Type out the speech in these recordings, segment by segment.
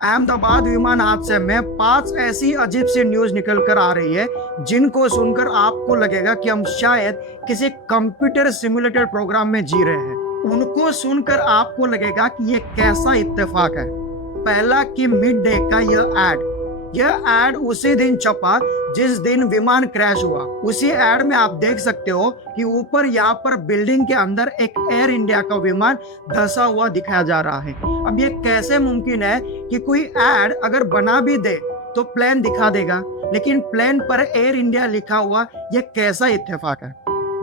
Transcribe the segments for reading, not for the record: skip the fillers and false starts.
अहमदाबाद विमान हादसे में 5 ऐसी अजीब सी न्यूज निकल कर आ रही है जिनको सुनकर आपको लगेगा कि हम शायद किसी कंप्यूटर सिमुलेटेड प्रोग्राम में जी रहे हैं। उनको सुनकर आपको लगेगा कि ये कैसा इत्तेफाक है। पहला कि मिड डे का यह एड उसी दिन छपा जिस दिन विमान क्रैश हुआ। उसी एड में आप देख सकते हो कि ऊपर यहाँ पर बिल्डिंग के अंदर एक एयर इंडिया का विमान धंसा हुआ दिखाया जा रहा है। अब ये कैसे मुमकिन है कि कोई एड अगर बना भी दे तो प्लेन दिखा देगा, लेकिन प्लेन पर एयर इंडिया लिखा हुआ, ये कैसा इत्तेफाक है।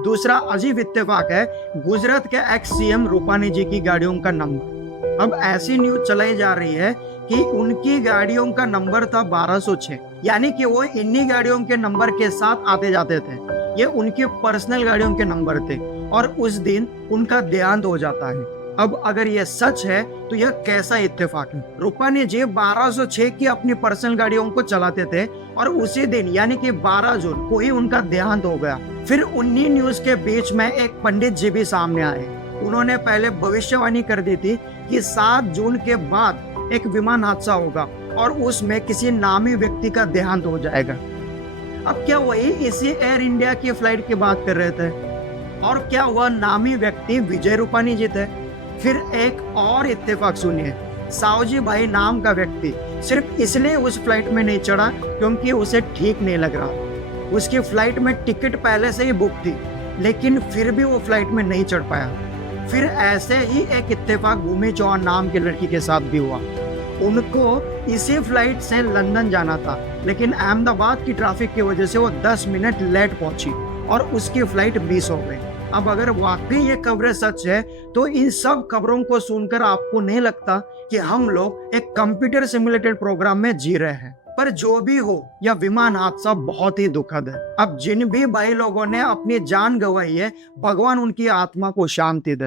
दूसरा अजीब इत्तेफाक है गुजरात के एक्स सीएम रूपानी जी की गाड़ियों का नंबर। अब ऐसी न्यूज चलाई जा रही है कि उनकी गाड़ियों का नंबर था 1206, यानी कि वो इन्हीं गाड़ियों के नंबर के साथ आते जाते थे। ये उनके पर्सनल गाड़ियों के नंबर थे और उस दिन उनका देहांत हो जाता है। अब अगर ये सच है तो यह कैसा इत्तेफाक है। रूपानी जी 1206 की अपनी पर्सनल गाड़ियों को चलाते थे और उसी दिन यानी कि 12 जून को ही उनका देहांत हो गया। फिर उन्हीं न्यूज के बीच में एक पंडित जी भी सामने आए। उन्होंने पहले भविष्यवाणी कर दी थी कि 7 जून के बाद एक विमान हादसा होगा और उसमें किसी नामी व्यक्ति का देहांत हो जाएगा। अब क्या वही इसी एयर इंडिया की फ्लाइट की बात कर रहे थे और क्या वह नामी व्यक्ति विजय रूपानी जी थे। फिर एक और इत्तेफाक सुनिए, सावजी भाई नाम का व्यक्ति सिर्फ इसलिए उस फ्लाइट में नहीं चढ़ा क्योंकि उसे ठीक नहीं लग रहा। उसकी फ्लाइट में टिकट पहले से ही बुक थी, लेकिन फिर भी वो फ्लाइट में नहीं चढ़ पाया। फिर ऐसे ही एक इत्तेफाक भूमि चौहान नाम की लड़की के साथ भी हुआ। उनको इसी फ्लाइट से लंदन जाना था, लेकिन अहमदाबाद की ट्रैफिक की वजह से वो 10 मिनट लेट पहुंची और उसकी फ्लाइट मिस हो गई। अब अगर वाकई ये खबरें सच है तो इन सब खबरों को सुनकर आपको नहीं लगता कि हम लोग एक कंप्यूटर सिमुलेटेड प्रोग्राम में जी रहे हैं। पर जो भी हो, यह विमान हादसा बहुत ही दुखद है। अब जिन भी भाई लोगों ने अपनी जान गंवाई है, भगवान उनकी आत्मा को शांति दे।